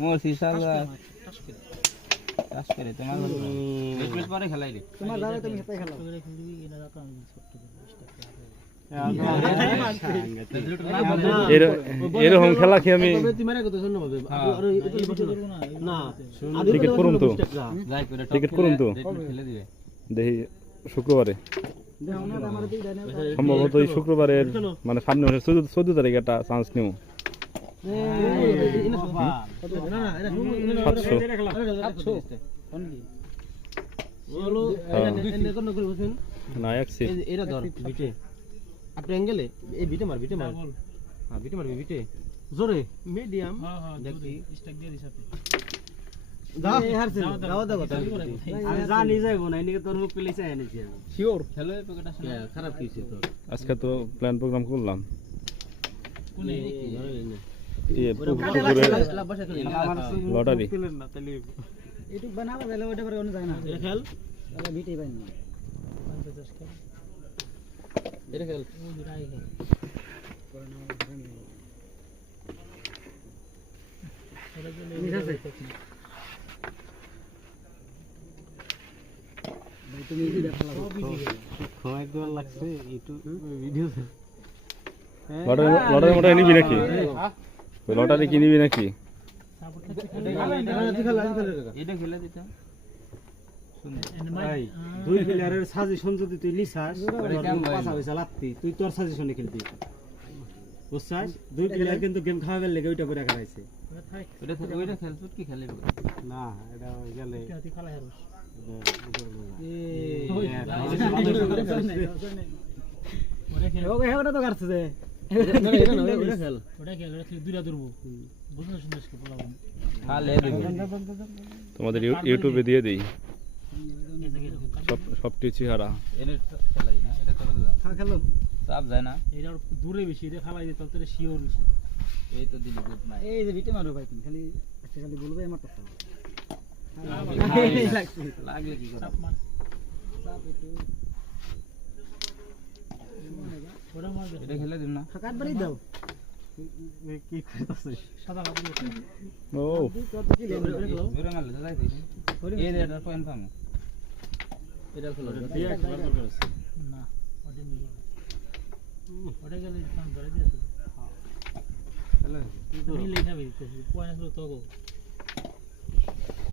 মোসি সালা টাচ করে তোমার বেট পরে খেলাই রে তোমার দাদা তুমি হেতে খেলাও এরকম খেলা কি আমি টিকিট করুন তো টিকিট করুন তো দেখি শুক্রবারে সম্ভবত এই শুক্রবারের মানে সামনে মাসের 14 তারিখে একটা চান্স নিব 700 না একসি এরা ধর বিটে আপনি অ্যাঙ্গেলে এই বিটে মার হ্যাঁ বিটে মারবি বিটে জোরে মিডিয়াম দেখি স্ট্যাক দিয়ে দিছ আপনি দাও হারছে দাও দাও আমি জানি যাইবো না এদিকে তোর মুখ পেলেই চাই এনেছি আমি শিওর খেলো এই পকেট আসলে খারাপ কিছু তোর আজকে তো প্ল্যান প্রোগ্রাম করলাম কোনে লটারি এটু বানাবা তাহলে ওটা পরে অন্য যায় না এটা খেল তাহলে বিটেই পাই না এটা খেল তুমি কি দেখালা খোয়া একবার লাগছে একটু ভিডিও লটারি মোটা নিবি নাকি লটারি কি নিবি নাকি এটা খেলে দিতাম ভাই দুই প্লেয়ারের সাজেশন যদি তুই লিসাস পাঁচা পয়সা লাগতি তুই তোর সাজেশনে খেলবি বুঝছাস দুই প্লেয়ার কিন্তু গেম খাওয়াবার লেগে ওইটা করে রাখাইছে ওইটা খেলছ কি খেলে না এটা গেলে ওটা তো কাটছে যে তোমাদের ইউটিউবে দিয়ে দিই সব টিচি হারা খেলো চাপ যায় না এটা দূরে বেশি এটা ফেলাই দিতে তোর শিওর বেশি এই তো দিলি গুড নাই এই যে বিটে মারো ভাই তুমি খালি আচ্ছা খালি বলবে আমার কথা লাগলে কি করে চাপ একটু এটা খেলে দিন না ফাঁকাত বাড়ি দাও কি করতেছিস সাদা কাপড় ও জোরে মারলে তো যাইতে এই রে এটা পয়েন্ট পামু এটা খেলো দিয়ে খেলার দরকার আছে না ওটা গেলে ধরে দিয়েছে খেলো নিলে খাবে পয়েন্ট হলো তো